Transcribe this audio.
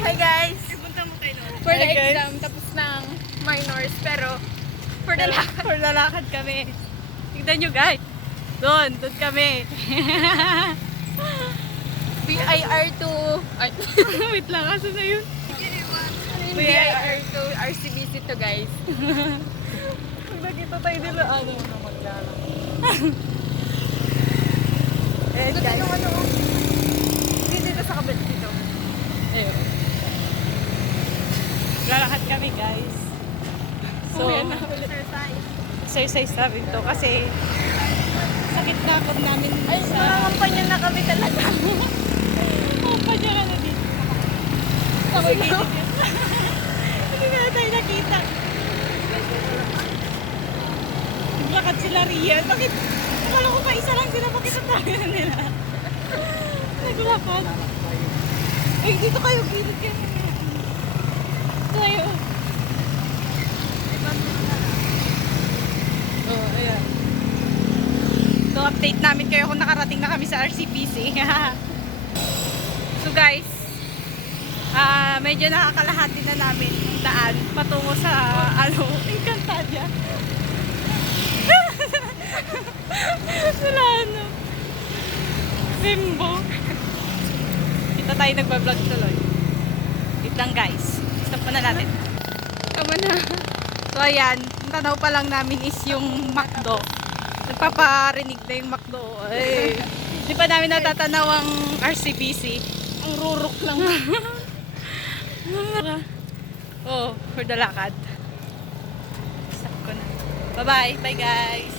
Hi guys! For the Hi, guys. exam, tapos ng minors, pero for the lakad. For lalakad kami. Tignan nyo guys. Doon kami. BIR2, ay, Wait lang, asa na yun? BIR2, RCBC to guys. Nakita tayo nila, ano na maglalak. Eh Ito guys. yung ano, Dito sa kabit dito. Ayun. Lalakad kami guys. So, exercise. exercise namin to kasi sakit na ako namin Ay, sa... nangangampanya na kami talaga. Kampanya ka na dito. Kami na. Hindi na tayo nakita. Naglakad sila Rian. Bakit? Akala ko pa isa lang sila. Bakit ang dami na nila? Naglakad. Ay, dito kayo. Gilid kayo. Tayo. Oh, ayan. So, update namin kayo kung nakarating na kami sa RCBC. So, guys, medyo nakakalahati na namin yung daan patungo sa, Encantadia. Wala, Bimbo. Dito tayo nagbablog tuloy. Wait lang, guys. Stop muna natin. Tama na. So, ayan. Ang tanaw pa lang namin is yung McDo. Nagpaparinig na yung McDo. Ay. Di pa namin natatanaw ang RCBC. Ang rurok lang. Oh, for the lakad. Stop ko na. Bye-bye. Bye, guys.